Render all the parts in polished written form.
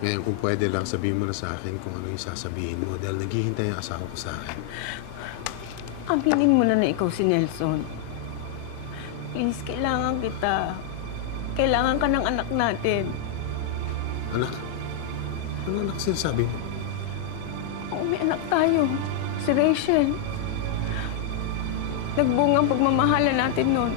Ngayon, kung pwede lang, sabihin mo na sa akin kung ano yung sasabihin mo dahil naghihintay ang asawa ko sa akin. Aminin mo na ikaw si Nelson. Please, kailangan kita. Kailangan ka ng anak natin. Anak? Ano anak sinasabi mo? Oo, may anak tayo. Si Rachel. Nagbunga ang pagmamahala natin noon.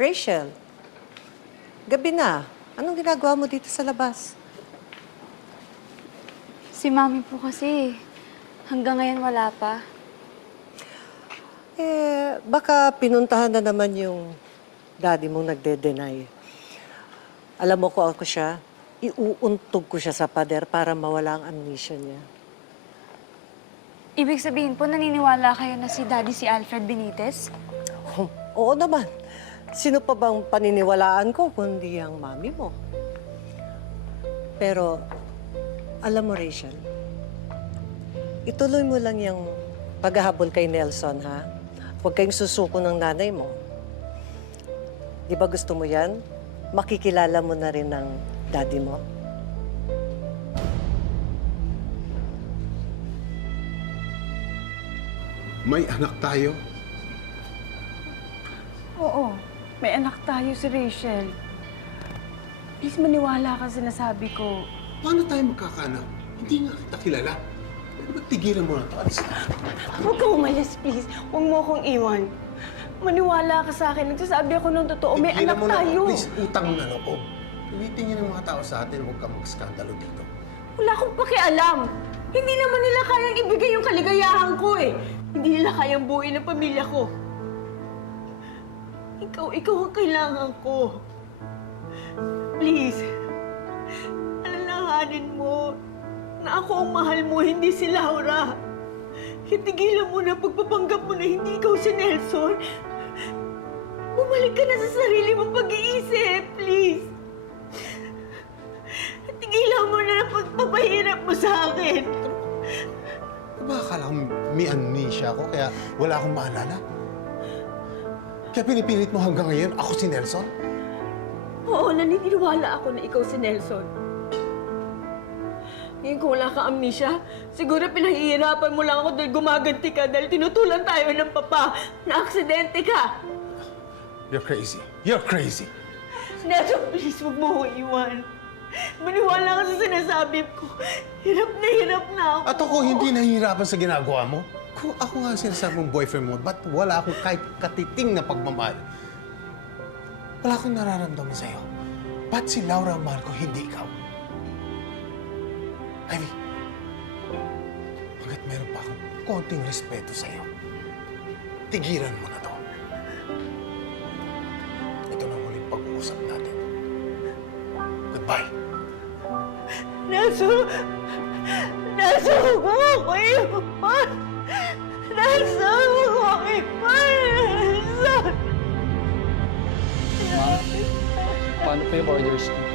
Rachel, gabi na. Anong ginagawa mo dito sa labas? Si Mami po kasi, hanggang ngayon wala pa. Baka pinuntahan na naman yung daddy mong nagde-deny. Alam mo ko ako siya, iuuntog ko siya sa pader para mawala ang amnesia niya. Ibig sabihin po, naniniwala kayo na si Daddy si Alfred Benitez? Oo naman. Sino pa bang paniniwalaan ko kundi ang mami mo? Pero, alam mo, Rachel, ituloy mo lang yung paghahabol kay Nelson, ha? Huwag kayong susuko ng nanay mo. Di ba gusto mo yan? Makikilala mo na rin ng daddy mo. May anak tayo? Oo, may anak tayo si Rachel. Please, maniwala ka sa sinasabi ko. Paano tayo magkakaanak? Hindi nga kita kilala. Pwede ba tigilan mo na ito? Alis na. Huwag kang umalis, please. Huwag mo akong iwan. Maniwala ka sa akin. Nagsasabi ako ng totoo. May Tigilan anak mo na ako, tayo. please, utang na loob. Tumitingin ang mga tao sa atin, huwag kang magskandalo dito. Wala akong pakialam. Hindi naman nila kayang ibigay yung kaligayahan ko eh. Hindi nila kayang buuin ang pamilya ko. Ikaw ang kailangan ko. Please, alalahanin mo na ako ang mahal mo, hindi si Laura. Tigilan mo na pagpapanggap mo na hindi ikaw si Nelson. Bumalik ka na sa sarili mong pag-iisip, please. Tigilan mo na ang pagpapahirap mo sa akin. Ba, akala ko may amnesia ako, kaya wala akong maalala? Kaya pinipilit mo hanggang ngayon, ako si Nelson? Oo, naniniwala ako na ikaw si Nelson. Ngayon kung wala kang amnesia, siguro pinahihirapan mo lang ako dahil gumaganti ka dahil tinutulan tayo ng papa na aksidente ka. You're crazy. You're crazy. Nelson, please, huwag mo akong iwan. Maniwala ka sa sinasabi ko. Hirap na ako. At ako hindi nahihirapan sa ginagawa mo. Kung ako nga ang sinasabi mong boyfriend mo, ba't wala akong kahit katiting na pagmamahal? Wala akong nararamdaman sa'yo. Ba't si Laura ang mahal ko, hindi ikaw? Ivy, hanggat meron pa akong konting respeto sa'yo, tigilan mo na to. Ito na muling pag-uusap natin. Goodbye. Nelson! Nelson, huwag mo ako iwan! Nelson, huwag mo ako iwan! Nelson! Paano po yung orders niyo?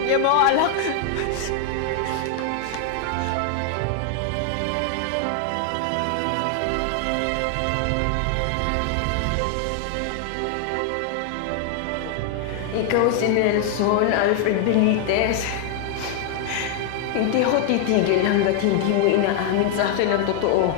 Bigyan mo ako alak. Ikaw si Nelson Alfred Benitez. Hindi ako titigil hanggat hindi mo inaamin sa akin ang totoo.